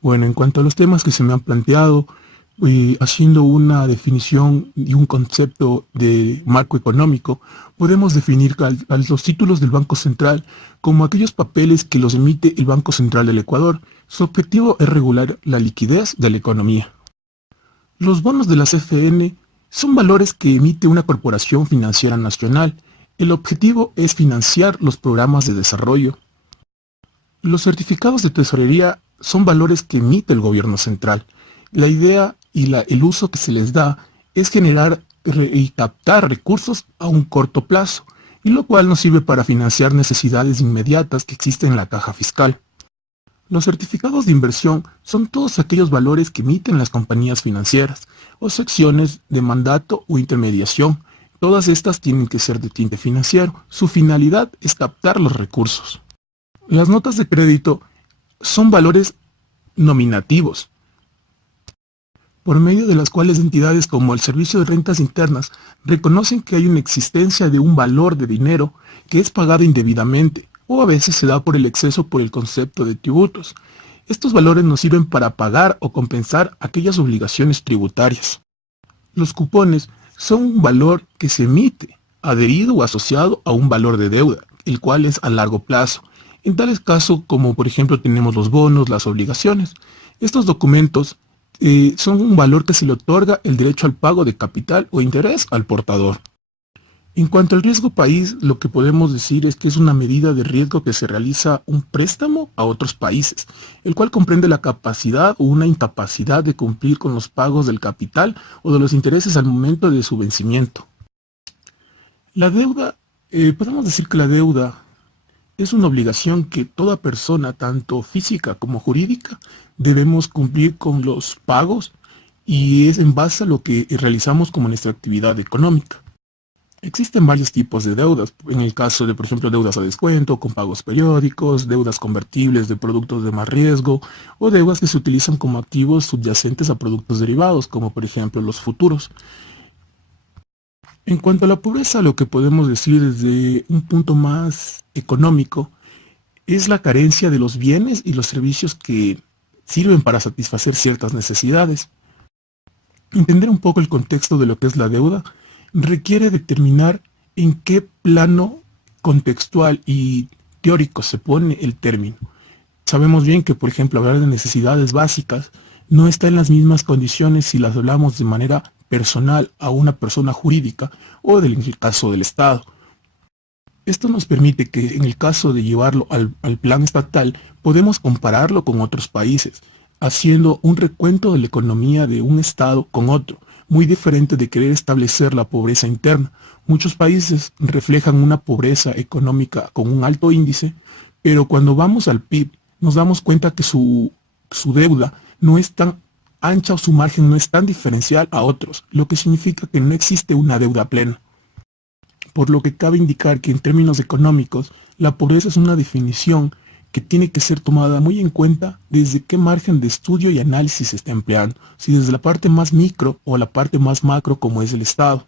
Bueno, en cuanto a los temas que se me han planteado, haciendo una definición y un concepto de marco económico, podemos definir a los títulos del Banco Central como aquellos papeles que los emite el Banco Central del Ecuador. Su objetivo es regular la liquidez de la economía. Los bonos de la CFN son valores que emite una corporación financiera nacional. El objetivo es financiar los programas de desarrollo. Los certificados de tesorería son valores que emite el gobierno central. La idea y el uso que se les da es generar y captar recursos a un corto plazo, y lo cual nos sirve para financiar necesidades inmediatas que existen en la caja fiscal. Los certificados de inversión son todos aquellos valores que emiten las compañías financieras o secciones de mandato o intermediación. Todas estas tienen que ser de tinte financiero. Su finalidad es captar los recursos. Las notas de crédito son valores nominativos, por medio de las cuales entidades como el Servicio de Rentas Internas reconocen que hay una existencia de un valor de dinero que es pagado indebidamente, o a veces se da por el exceso por el concepto de tributos. Estos valores nos sirven para pagar o compensar aquellas obligaciones tributarias. Los cupones son un valor que se emite, adherido o asociado a un valor de deuda, el cual es a largo plazo. En tales casos como por ejemplo tenemos los bonos, las obligaciones. Estos documentos son un valor que se le otorga el derecho al pago de capital o interés al portador. En cuanto al riesgo país, lo que podemos decir es que es una medida de riesgo que se realiza un préstamo a otros países, el cual comprende la capacidad o una incapacidad de cumplir con los pagos del capital o de los intereses al momento de su vencimiento. La deuda, podemos decir que la deuda es una obligación que toda persona, tanto física como jurídica, debemos cumplir con los pagos, y es en base a lo que realizamos como nuestra actividad económica. Existen varios tipos de deudas, en el caso de, por ejemplo, deudas a descuento, con pagos periódicos, deudas convertibles de productos de más riesgo, o deudas que se utilizan como activos subyacentes a productos derivados, como por ejemplo los futuros. En cuanto a la pobreza, lo que podemos decir desde un punto más económico es la carencia de los bienes y los servicios que sirven para satisfacer ciertas necesidades. Entender un poco el contexto de lo que es la deuda requiere determinar en qué plano contextual y teórico se pone el término. Sabemos bien que, por ejemplo, hablar de necesidades básicas no está en las mismas condiciones si las hablamos de manera personal a una persona jurídica o en el caso del Estado. Esto nos permite que en el caso de llevarlo al plan estatal, podemos compararlo con otros países, haciendo un recuento de la economía de un Estado con otro, muy diferente de querer establecer la pobreza interna. Muchos países reflejan una pobreza económica con un alto índice, pero cuando vamos al PIB nos damos cuenta que su deuda no es tan ancha o su margen no es tan diferencial a otros, lo que significa que no existe una deuda plena. Por lo que cabe indicar que en términos económicos, la pobreza es una definición que tiene que ser tomada muy en cuenta desde qué margen de estudio y análisis se está empleando, si desde la parte más micro o la parte más macro como es el Estado.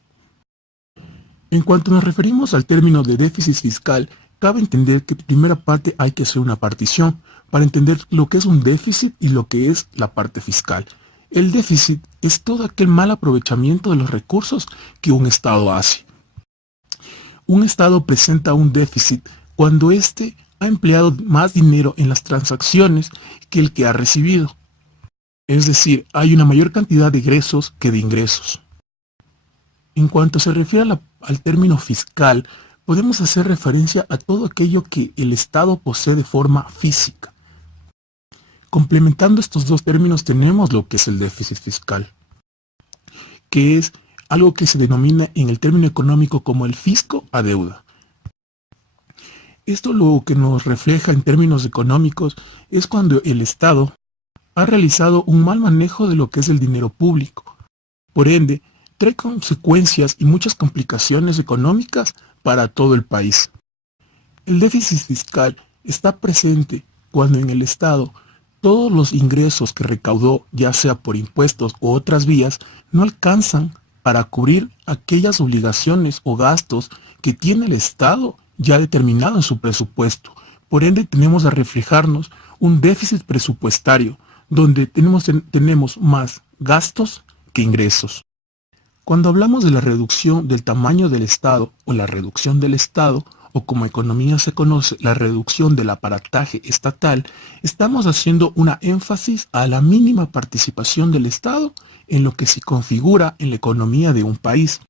En cuanto nos referimos al término de déficit fiscal, cabe entender que en primera parte hay que hacer una partición para entender lo que es un déficit y lo que es la parte fiscal. El déficit es todo aquel mal aprovechamiento de los recursos que un Estado hace. Un Estado presenta un déficit cuando éste ha empleado más dinero en las transacciones que el que ha recibido. Es decir, hay una mayor cantidad de egresos que de ingresos. En cuanto se refiere al término fiscal, podemos hacer referencia a todo aquello que el Estado posee de forma física. Complementando estos dos términos tenemos lo que es el déficit fiscal, que es algo que se denomina en el término económico como el fisco a deuda. Esto lo que nos refleja en términos económicos es cuando el Estado ha realizado un mal manejo de lo que es el dinero público. Por ende, trae consecuencias y muchas complicaciones económicas para todo el país. El déficit fiscal está presente cuando en el Estado todos los ingresos que recaudó, ya sea por impuestos u otras vías, no alcanzan para cubrir aquellas obligaciones o gastos que tiene el Estado ya determinado en su presupuesto. Por ende, tenemos a reflejarnos un déficit presupuestario, donde tenemos más gastos que ingresos. Cuando hablamos de la reducción del tamaño del Estado o la reducción del Estado, o como economía se conoce, la reducción del aparataje estatal, estamos haciendo una énfasis a la mínima participación del Estado en lo que se configura en la economía de un país,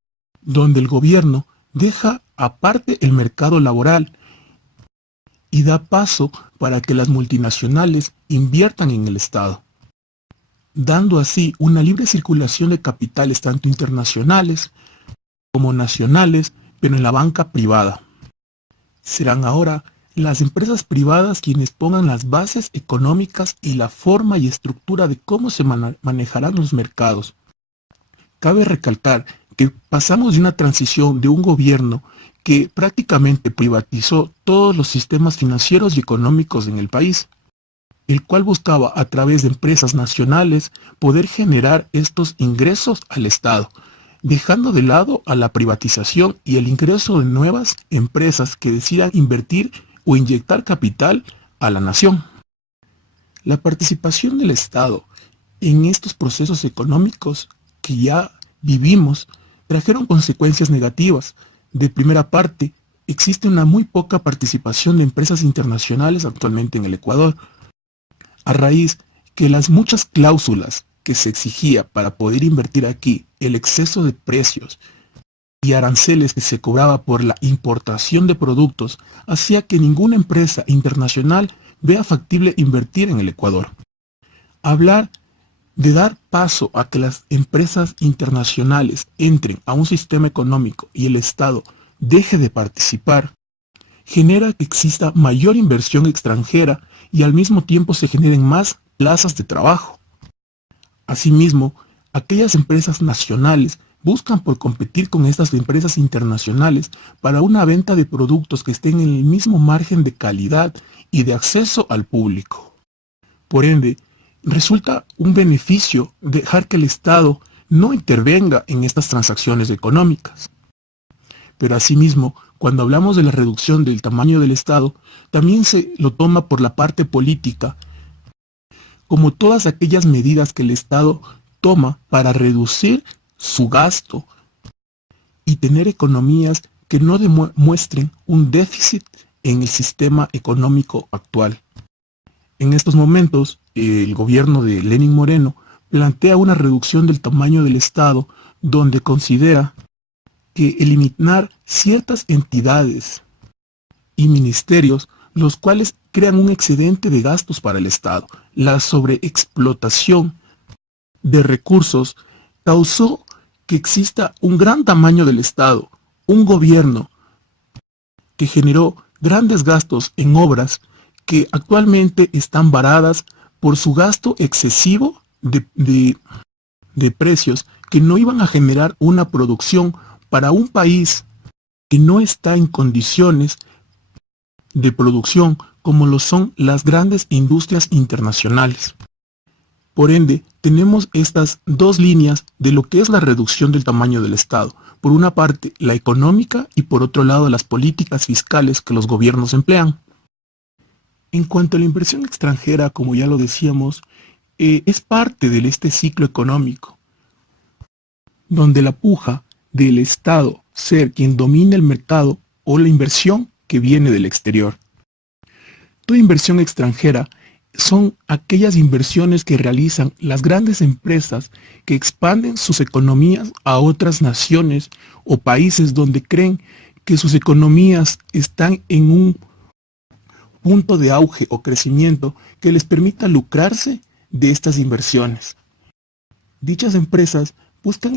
donde el gobierno deja aparte el mercado laboral y da paso para que las multinacionales inviertan en el Estado, dando así una libre circulación de capitales tanto internacionales como nacionales, pero en la banca privada. Serán ahora las empresas privadas quienes pongan las bases económicas y la forma y estructura de cómo se manejarán los mercados. Cabe recalcar que pasamos de una transición de un gobierno que prácticamente privatizó todos los sistemas financieros y económicos en el país, el cual buscaba a través de empresas nacionales poder generar estos ingresos al Estado, dejando de lado a la privatización y el ingreso de nuevas empresas que decidan invertir o inyectar capital a la nación. La participación del Estado en estos procesos económicos que ya vivimos trajeron consecuencias negativas. De primera parte, existe una muy poca participación de empresas internacionales actualmente en el Ecuador, a raíz que las muchas cláusulas que se exigía para poder invertir aquí, el exceso de precios y aranceles que se cobraba por la importación de productos, hacía que ninguna empresa internacional vea factible invertir en el Ecuador. Hablar de dar paso a que las empresas internacionales entren a un sistema económico y el Estado deje de participar, genera que exista mayor inversión extranjera y al mismo tiempo se generen más plazas de trabajo. Asimismo, aquellas empresas nacionales buscan por competir con estas empresas internacionales para una venta de productos que estén en el mismo margen de calidad y de acceso al público. Por ende, resulta un beneficio dejar que el Estado no intervenga en estas transacciones económicas. Pero asimismo, cuando hablamos de la reducción del tamaño del Estado, también se lo toma por la parte política, como todas aquellas medidas que el Estado toma para reducir su gasto y tener economías que no demuestren un déficit en el sistema económico actual. En estos momentos, el gobierno de Lenín Moreno plantea una reducción del tamaño del Estado, donde considera que eliminar ciertas entidades y ministerios, los cuales crean un excedente de gastos para el Estado. La sobreexplotación de recursos causó que exista un gran tamaño del Estado, un gobierno que generó grandes gastos en obras que actualmente están varadas por su gasto excesivo de precios que no iban a generar una producción para un país que no está en condiciones de producción como lo son las grandes industrias internacionales. Por ende, tenemos estas dos líneas de lo que es la reducción del tamaño del Estado. Por una parte, la económica y por otro lado, las políticas fiscales que los gobiernos emplean. En cuanto a la inversión extranjera, como ya lo decíamos, es parte de este ciclo económico, donde la puja del Estado ser quien domina el mercado o la inversión que viene del exterior. Toda inversión extranjera son aquellas inversiones que realizan las grandes empresas que expanden sus economías a otras naciones o países donde creen que sus economías están en un punto de auge o crecimiento que les permita lucrarse de estas inversiones. Dichas empresas buscan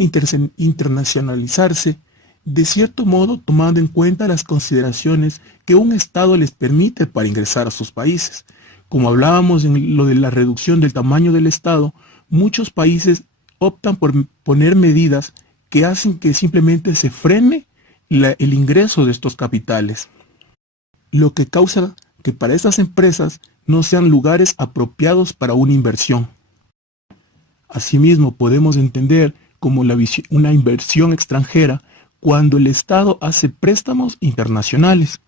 internacionalizarse de cierto modo tomando en cuenta las consideraciones que un Estado les permite para ingresar a sus países. Como hablábamos en lo de la reducción del tamaño del Estado, muchos países optan por poner medidas que hacen que simplemente se frene el ingreso de estos capitales, lo que causa que para estas empresas no sean lugares apropiados para una inversión. Asimismo, podemos entender como una inversión extranjera cuando el Estado hace préstamos internacionales,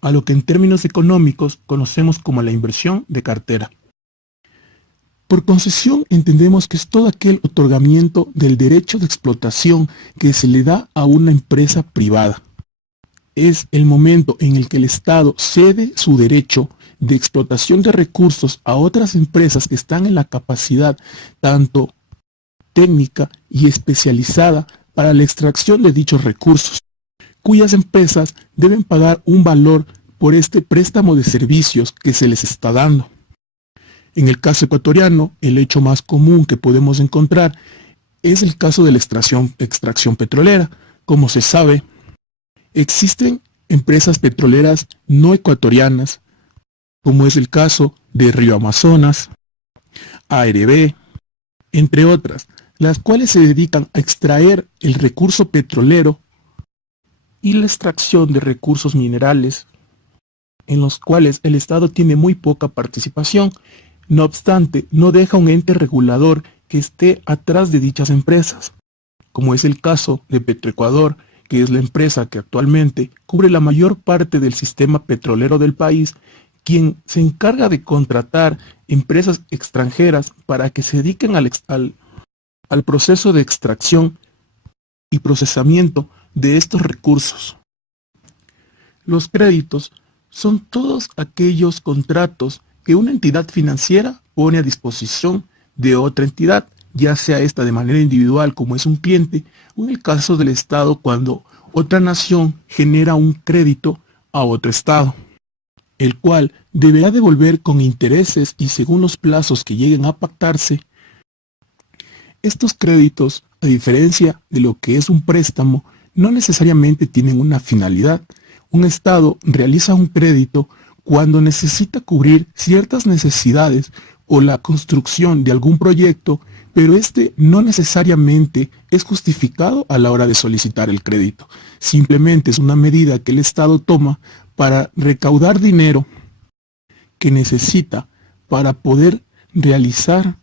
a lo que en términos económicos conocemos como la inversión de cartera. Por concesión entendemos que es todo aquel otorgamiento del derecho de explotación que se le da a una empresa privada. Es el momento en el que el Estado cede su derecho de explotación de recursos a otras empresas que están en la capacidad tanto técnica y especializada para la extracción de dichos recursos, cuyas empresas deben pagar un valor por este préstamo de servicios que se les está dando. En el caso ecuatoriano, el hecho más común que podemos encontrar es el caso de la extracción petrolera. Como se sabe, existen empresas petroleras no ecuatorianas, como es el caso de Río Amazonas, ARB, entre otras, las cuales se dedican a extraer el recurso petrolero y la extracción de recursos minerales, en los cuales el Estado tiene muy poca participación. No obstante, no deja un ente regulador que esté atrás de dichas empresas, como es el caso de Petroecuador, que es la empresa que actualmente cubre la mayor parte del sistema petrolero del país, quien se encarga de contratar empresas extranjeras para que se dediquen al proceso de extracción y procesamiento de estos recursos. Los créditos son todos aquellos contratos que una entidad financiera pone a disposición de otra entidad, ya sea esta de manera individual como es un cliente, o en el caso del Estado cuando otra nación genera un crédito a otro Estado, el cual deberá devolver con intereses y según los plazos que lleguen a pactarse. Estos créditos, a diferencia de lo que es un préstamo, no necesariamente tienen una finalidad. Un Estado realiza un crédito cuando necesita cubrir ciertas necesidades o la construcción de algún proyecto, pero este no necesariamente es justificado a la hora de solicitar el crédito. Simplemente es una medida que el Estado toma para recaudar dinero que necesita para poder realizar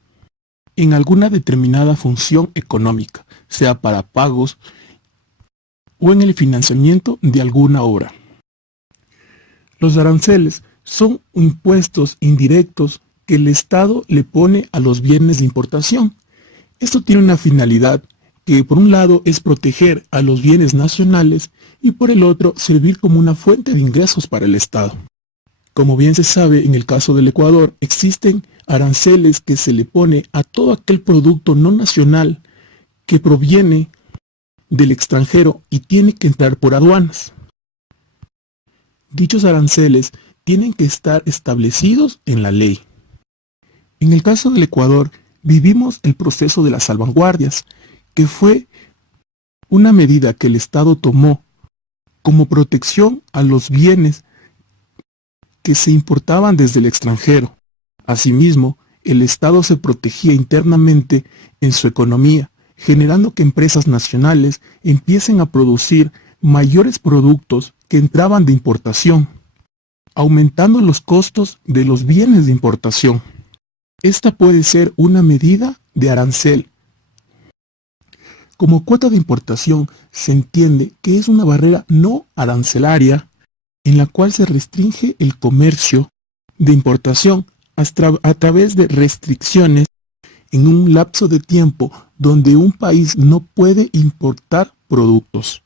en alguna determinada función económica, sea para pagos o en el financiamiento de alguna obra. Los aranceles son impuestos indirectos que el Estado le pone a los bienes de importación. Esto tiene una finalidad que por un lado es proteger a los bienes nacionales y por el otro servir como una fuente de ingresos para el Estado. Como bien se sabe, en el caso del Ecuador existen aranceles que se le pone a todo aquel producto no nacional que proviene del extranjero y tiene que entrar por aduanas. Dichos aranceles tienen que estar establecidos en la ley. En el caso del Ecuador, vivimos el proceso de las salvaguardias, que fue una medida que el Estado tomó como protección a los bienes que se importaban desde el extranjero. Asimismo, el Estado se protegía internamente en su economía, generando que empresas nacionales empiecen a producir mayores productos que entraban de importación, aumentando los costos de los bienes de importación. Esta puede ser una medida de arancel. Como cuota de importación se entiende que es una barrera no arancelaria en la cual se restringe el comercio de importación a través de restricciones en un lapso de tiempo donde un país no puede importar productos.